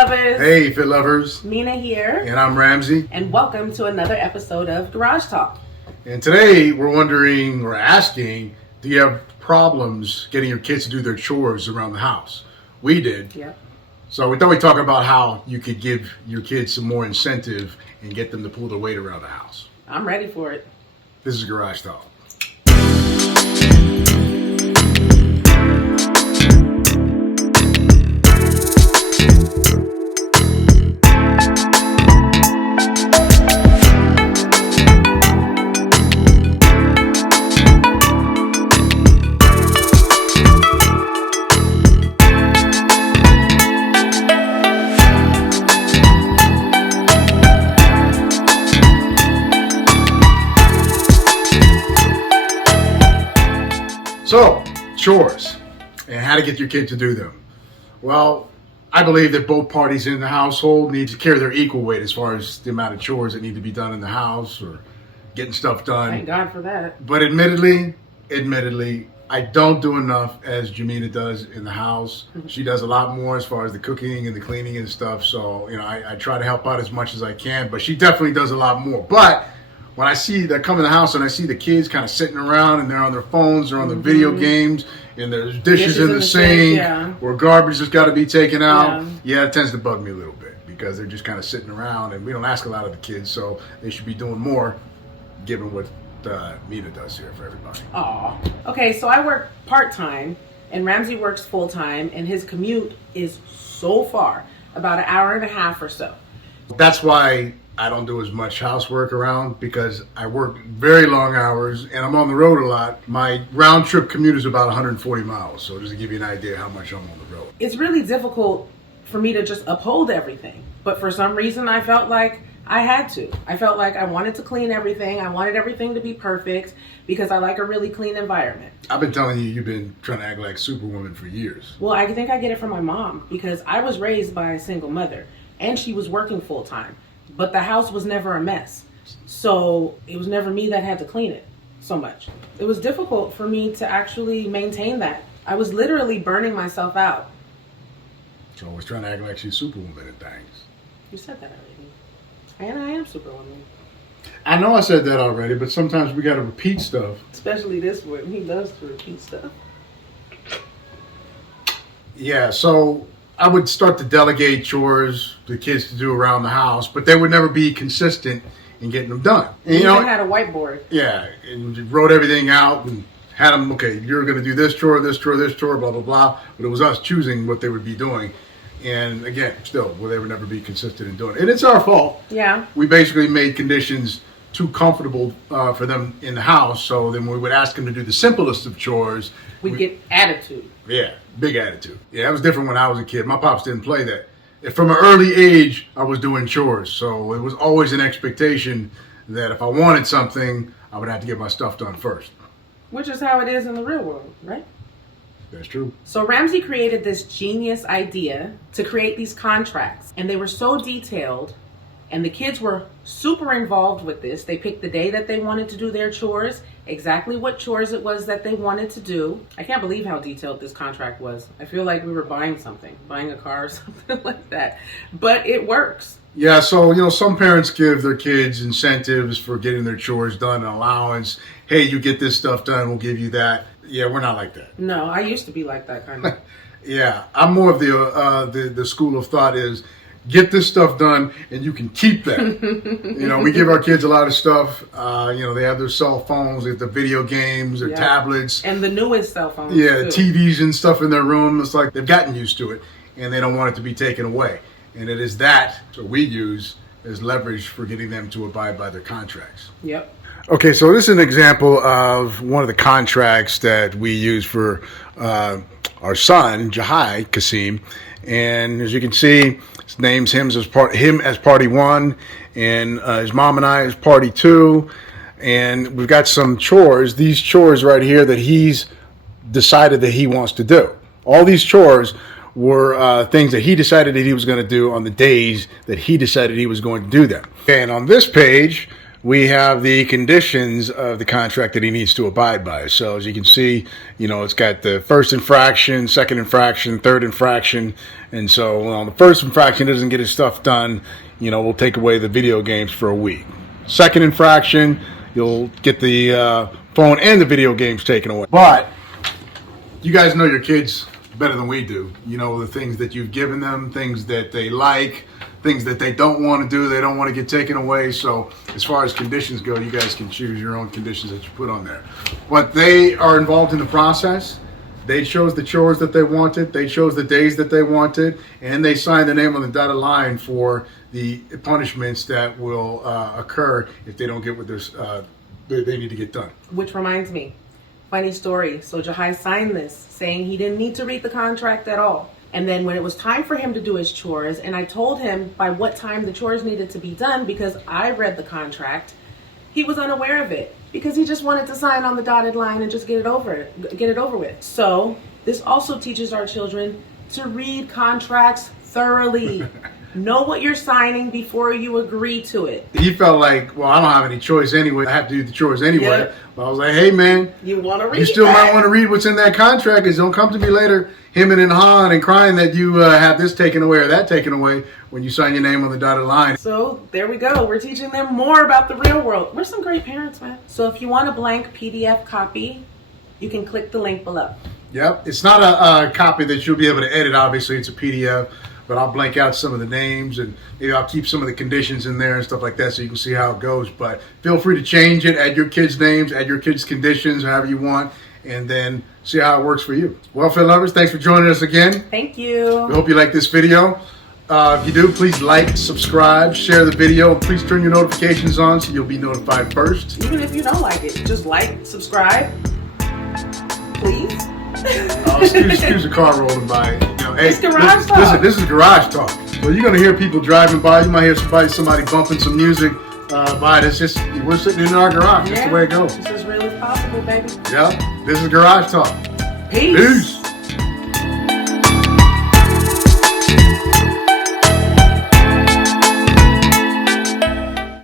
lovers. Hey, fit lovers. Nina here. And I'm Ramsey. And welcome to another episode of Garage Talk. And today we're wondering or asking, do you have problems getting your kids to do their chores around the house? We did. Yep. So we thought we'd talk about how you could give your kids some more incentive and get them to pull their weight around the house. I'm ready for it. This is Garage Talk. So, chores and how to get your kid to do them. Well, I believe that both parties in the household need to carry their equal weight as far as the amount of chores that need to be done in the house or getting stuff done. Thank God for that. But admittedly, I don't do enough as Jamina does in the house. She does a lot more as far as the cooking and the cleaning and stuff. So, I try to help out as much as I can, but she definitely does a lot more. But when I see that come in the house and I see the kids kind of sitting around and they're on their phones, they're on their video games, and there's dishes in the sink, or garbage has got to be taken out, it tends to bug me a little bit because they're just kind of sitting around and we don't ask a lot of the kids, so they should be doing more given what Mina does here for everybody. Aw. Okay, so I work part-time and Ramsey works full-time and his commute is so far, about an hour and a half or so. That's why I don't do as much housework around, because I work very long hours and I'm on the road a lot. My round trip commute is about 140 miles. So just to give you an idea how much I'm on the road. It's really difficult for me to just uphold everything. But for some reason, I felt like I had to. I felt like I wanted to clean everything. I wanted everything to be perfect because I like a really clean environment. I've been telling you, you've been trying to act like Superwoman for years. Well, I think I get it from my mom because I was raised by a single mother and she was working full time. But the house was never a mess. So it was never me that had to clean it so much. It was difficult for me to actually maintain that. I was literally burning myself out. She's always trying to act like she's Superwoman and things. You said that already. And I am Superwoman. I know I said that already, but sometimes we got to repeat stuff. Especially this one. He loves to repeat stuff. Yeah, so I would start to delegate chores to kids to do around the house, but they would never be consistent in getting them done. And, you even had a whiteboard. Yeah, and wrote everything out and had them, okay, you're going to do this chore, this chore, this chore, blah, blah, blah. But it was us choosing what they would be doing. And again, still, well, they would never be consistent in doing it. And it's our fault. Yeah. We basically made conditions too comfortable for them in the house. So then we would ask them to do the simplest of chores. We'd get attitude. Yeah, big attitude. Yeah, that was different when I was a kid. My pops didn't play that. From an early age, I was doing chores. So it was always an expectation that if I wanted something, I would have to get my stuff done first. Which is how it is in the real world, right? That's true. So Ramsey created this genius idea to create these contracts. And they were so detailed. And the kids were super involved with this. They picked the day that they wanted to do their chores, exactly what chores it was that they wanted to do. I can't believe how detailed this contract was. I feel like we were buying something, buying a car or something like that. But it works. Yeah, so, some parents give their kids incentives for getting their chores done, an allowance. Hey, you get this stuff done, we'll give you that. Yeah, we're not like that. No, I used to be like that kind of. Yeah, I'm more of the school of thought is, get this stuff done and you can keep that. We give our kids a lot of stuff. They have their cell phones, they have the video games, their tablets. And the newest cell phones. Yeah, too. TVs and stuff in their room. It's like they've gotten used to it and they don't want it to be taken away. And it is that we use as leverage for getting them to abide by their contracts. Yep. Okay, so this is an example of one of the contracts that we use for our son, Jahai Kasim. And as you can see, it names him as party one, and his mom and I as party two. And we've got some chores, these chores right here that he's decided that he wants to do. All these chores were things that he decided that he was going to do on the days that he decided he was going to do them. And on this page, we have the conditions of the contract that he needs to abide by. So as you can see, it's got the first infraction, second infraction, third infraction. And so on the first infraction doesn't get his stuff done, we'll take away the video games for a week. Second infraction, you'll get the phone and the video games taken away. But you guys know your kids better than we do. The things that you've given them, things that they like, things that they don't want to do, they don't want to get taken away. So as far as conditions go, you guys can choose your own conditions that you put on there. But they are involved in the process. They chose the chores that they wanted, they chose the days that they wanted, and they signed the name on the dotted line for the punishments that will occur if they don't get what they need to get done. Which reminds me, funny story. So Jahai signed this saying he didn't need to read the contract at all. And then when it was time for him to do his chores, and I told him by what time the chores needed to be done because I read the contract, he was unaware of it because he just wanted to sign on the dotted line and just get it over with. So this also teaches our children to read contracts thoroughly. Know what you're signing before you agree to it. He felt like, well, I don't have any choice anyway. I have to do the chores anyway. Yep. But I was like, hey, man, you want to read? You still might want to read what's in that contract, because don't come to me later hemming and hawing and crying that you have this taken away or that taken away when you sign your name on the dotted line. So there we go. We're teaching them more about the real world. We're some great parents, man. So if you want a blank PDF copy, you can click the link below. Yep. It's not a copy that you'll be able to edit. Obviously, it's a PDF. But I'll blank out some of the names, and maybe I'll keep some of the conditions in there and stuff like that so you can see how it goes. But feel free to change it, add your kids' names, add your kids' conditions, however you want, and then see how it works for you. Well, Fit Lovers, thanks for joining us again. Thank you. We hope you like this video. If you do, please like, subscribe, share the video, and please turn your notifications on so you'll be notified first. Even if you don't like it, just like, subscribe, please. Excuse the car rolling by. Hey, it's garage talk. Listen, this is garage talk. Well, you're gonna hear people driving by. You might hear somebody bumping some music by. It's just we're sitting in our garage. That's the way it goes. It's as real as possible, baby. Yeah, this is garage talk. Peace.